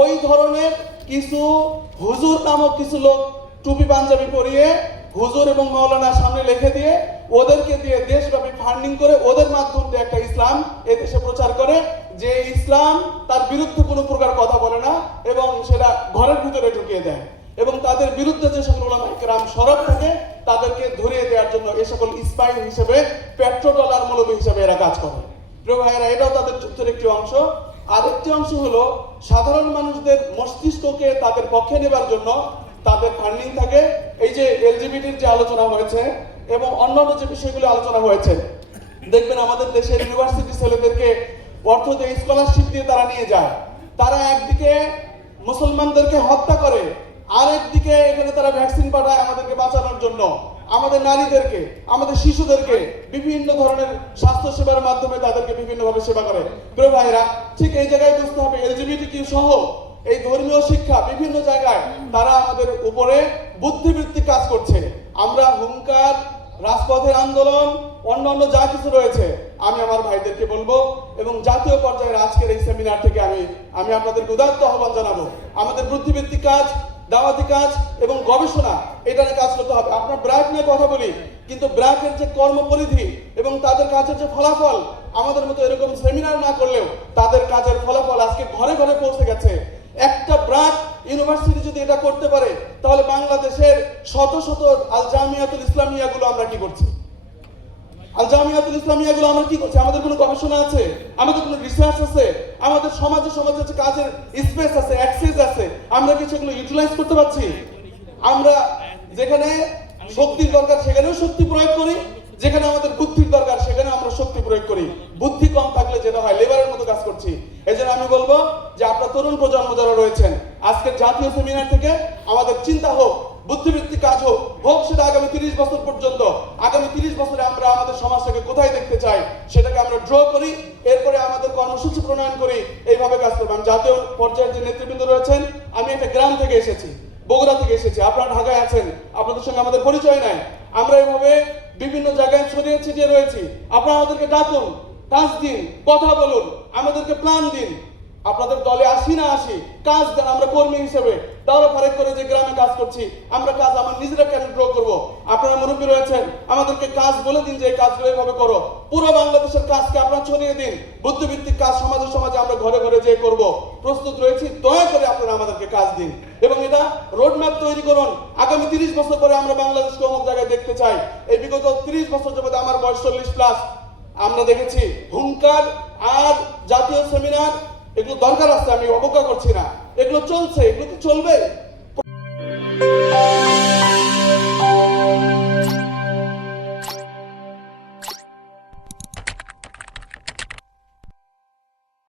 ওই ধরনের কিছু হুজুর নামক কিছু লোক টুপি পাঞ্জাবি পরিয়ে হুজুর এবং মাওলানার সামনে লিখে দিয়ে ওদেরকে দিয়ে দেশব্যাপী ফান্ডিং করে ওদের মাধ্যম দিয়ে একটা ইসলাম এদেশে প্রচার করে, যে ইসলাম তার বিরুদ্ধে কোনো প্রকার কথা বলে না এবং সেটা ঘরের ভিতরে ঢুকিয়ে দেয়, এবং তাদের বিরুদ্ধে যে সকল ওলামায়ে কেরাম সরব থাকে তাদেরকে ধরিয়ে দেওয়ার জন্য এই সকল স্পাই হিসেবে, পেট্রোডলার মৌলবী হিসেবে এরা কাজ করে। প্রিয় ভাইয়েরা, এটাও তাদের যুদ্ধের একটি অংশ। আরেকটি অংশ হলো সাধারণ মানুষদের মস্তিষ্ককে তাদের পক্ষে নেবার জন্য তাদের ফান্ডিং থাকে। এই যে এলজিবিটির যে আলোচনা হয়েছে এবং অন্যান্য যে বিষয়গুলো আলোচনা হয়েছে, দেখবেন আমাদের দেশের ইউনিভার্সিটি ছেলেদেরকে অর্থ দিয়ে স্কলারশিপ দিয়ে তারা নিয়ে যায়। তারা একদিকে মুসলমানদেরকে হত্যা করে, আরেকদিকে এখানে তারা ভ্যাকসিন পাঠায় আমাদেরকে বাঁচানোর জন্য, আমাদের নারীদেরকে, আমাদের শিশুদেরকে বিভিন্ন ধরনের স্বাস্থ্য সেবার মাধ্যমে তাদেরকে বিভিন্নভাবে সেবা করে। প্রিয় ভাইরা, ঠিক এই জায়গায় বুঝতে হবে এলজিবিটিকিউ সহ এই ধর্মীয় শিক্ষা বিভিন্ন জায়গায় তারা আমাদের উপরে বুদ্ধিবৃত্তিক কাজ করছে। আমরা হুঙ্কার, রাজপথের আন্দোলন, অন্যান্য যা কিছু রয়েছে, আমি আমার ভাইদেরকে বলবো এবং জাতীয় পর্যায়ের আজকের এই সেমিনার থেকে আমি আপনাদেরকে উদাত্ত আহ্বান জানাবো, আমাদের বুদ্ধিবৃত্তিক কাজ, দাওয়াতি কাজ এবং গবেষণা এটা নিয়ে কাজ করতে হবে। আপনার ব্র্যাক নিয়ে কথা বলি, কিন্তু ব্র্যাকের যে কর্মপরিধি এবং তাদের কাজের যে ফলাফল, আমাদের মতো এরকম সেমিনার না করলেও তাদের কাজের ফলাফল আজকে ঘরে ঘরে পৌঁছে গেছে। একটা ব্র্যাক ইউনিভার্সিটি যদি এটা করতে পারে, তাহলে বাংলাদেশের শত শত আল জামিয়াতুল ইসলামিয়াগুলো আমরা কি করছি? আল জামিয়াতুল ইসলামিয়াগুলো আমরা কি করছি? আমাদের কোনো গবেষণা আছে? আমাদের কোনো রিসার্চ আছে? আমাদের সমাজে কাজের স্পেস আছে, অ্যাক্সেস আছে, আমরা কি সেগুলো ইউটিলাইজ করতে পারছি? আমরা যেখানে শক্তির দরকার সেখানেও শক্তি প্রয়োগ করি, যেখানে আমাদের বুদ্ধির দরকার সেখানে আমরা শক্তি প্রয়োগ করি। বুদ্ধি কম থাকলে যেটা হয় লেবারের মতো কাজ করছি। এই জন্য আমি বলবো যে আপনার তরুণ প্রজন্ম যারা রয়েছেন, আজকের জাতীয় সেমিনার থেকে আমাদের চিন্তা হোক, বুদ্ধিবৃত্তিক কাজ হোক সেটা আগামী 30 বছর পর্যন্ত। আগামী 30 বছরে আমরা আমাদের সমাজটাকে কোথায় দেখতে চাই সেটাকে আমরা ড্র করি, এরপরে আমাদের কর্মসূচি প্রণয়ন করি, এইভাবে কাজ করবো। আমি জাতীয় পর্যায়ের যে নেতৃবৃন্দ রয়েছেন, আমি একটা গ্রাম থেকে এসেছি, বগুড়া থেকে এসেছি, আপনারা ঢাকায় আছেন, আপনাদের সঙ্গে আমাদের পরিচয় নাই। আমরা এইভাবে বিভিন্ন জায়গায় ছড়িয়ে ছিটিয়ে রয়েছি। আপনারা আমাদেরকে ডাকুন, কাজ দিন, কথা বলুন, আমাদেরকে প্ল্যান দিন। আপনাদের দলে আসি না আসি, কাজ দেন। আমরা কর্মী হিসেবে তারা ফারেক করে যে গ্রামে কাজ করছি, আমরা কাজ আমার নিজেরা কেন ড্র করবো? আপনারা মুরব্বী রয়েছেন, আমাদেরকে কাজ বলে দিন যে এই কাজগুলো এইভাবে করো। পুরো বাংলাদেশের কাজকে আপনারা ছড়িয়ে দিন। বুদ্ধিবৃত্তিক কাজ সমাজে আমরা ঘরে ঘরে যে করব, প্রস্তুত রয়েছি। দয়া করে আপনারা আমাদেরকে কাজ দিন এবং এটা রোডম্যাপ তৈরি করুন। আগামী 30 বছর পরে আমরা বাংলাদেশকে অমুক জায়গায় দেখতে চাই। এই বিগত 30 বছর যাবত আমার বয়স 40+, আমরা দেখেছি হুঙ্কার আর জাতীয় সেমিনার, এগুলো দরকার আছে, আমি অবজ্ঞা করছি না, এগুলো চলছে, এগুলো তো চলবে।